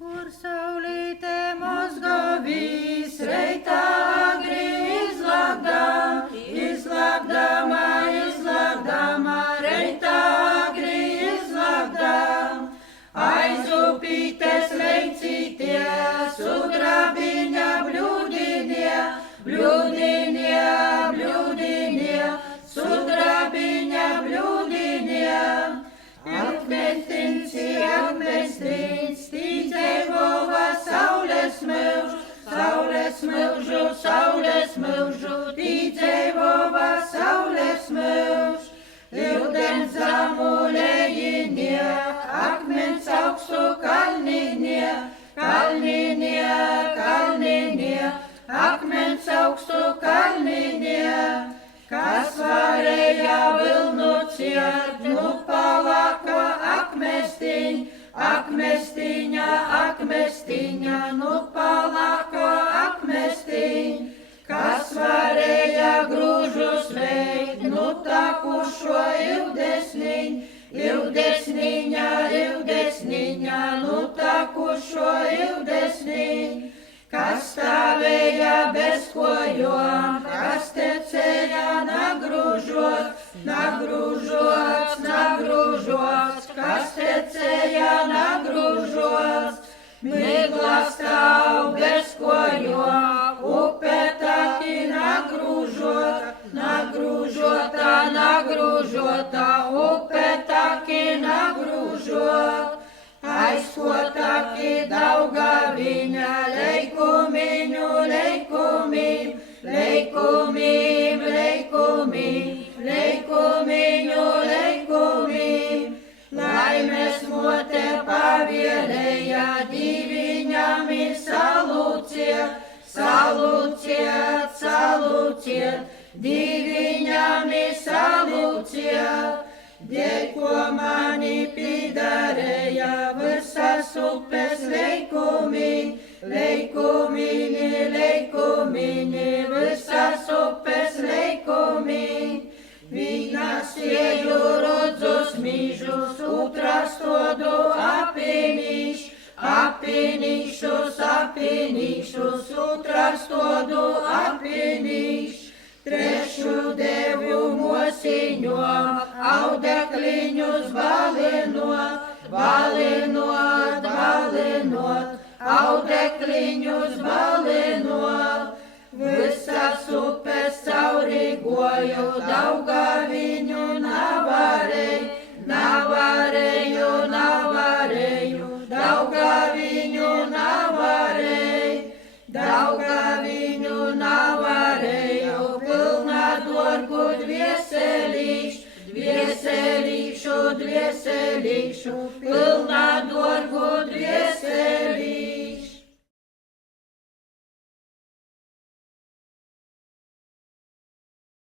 Kur saulīte mozgo vis, reitā agri izlāgdama, reitā agri izlāgdama. Aiz upītes leicītie, sudrabiņa bļūdinie, sudrabiņa bļūdinie. Akmestīns, tīdzei vova saules mūžu, tīdzei vova saules mūžu. Ildens zamulējinie, akmens augstu kalninie, akmens augstu kalninie. Kas varēja vilnu ciert, nu palaka akmestiņa, nu palaka akmestiņa. Kas varēja grūžus veikt, nu takušo ildesniņa, nu takušo ildesniņa. Kas stāvēja bez kojom, kas tecēja nagrūžots, kas tecēja nagrūžots. Migla stāv bez kojom, upe taki nagrūžota, upe taki nagrūžot. Aizkotaki Daugaviņa, leikumim. Laimes mote pavielēja, diviņami salūciet, diviņami salūciet. Dēļ, ko mani pidarēja, visas upes leikumini, visas upes leikumini. Vienas ieju rodzus mīžus, otras todu apinīšus, otras todu apinīšus. Trešu devu mosiņom, audekliņus balinot, audekliņus balinot. Visas upes cauri goju, Daugaviņu navarēju, Daugaviņu navarēju, pilna dorgu dvieselīšu, pilna dorgu dvieselīšu.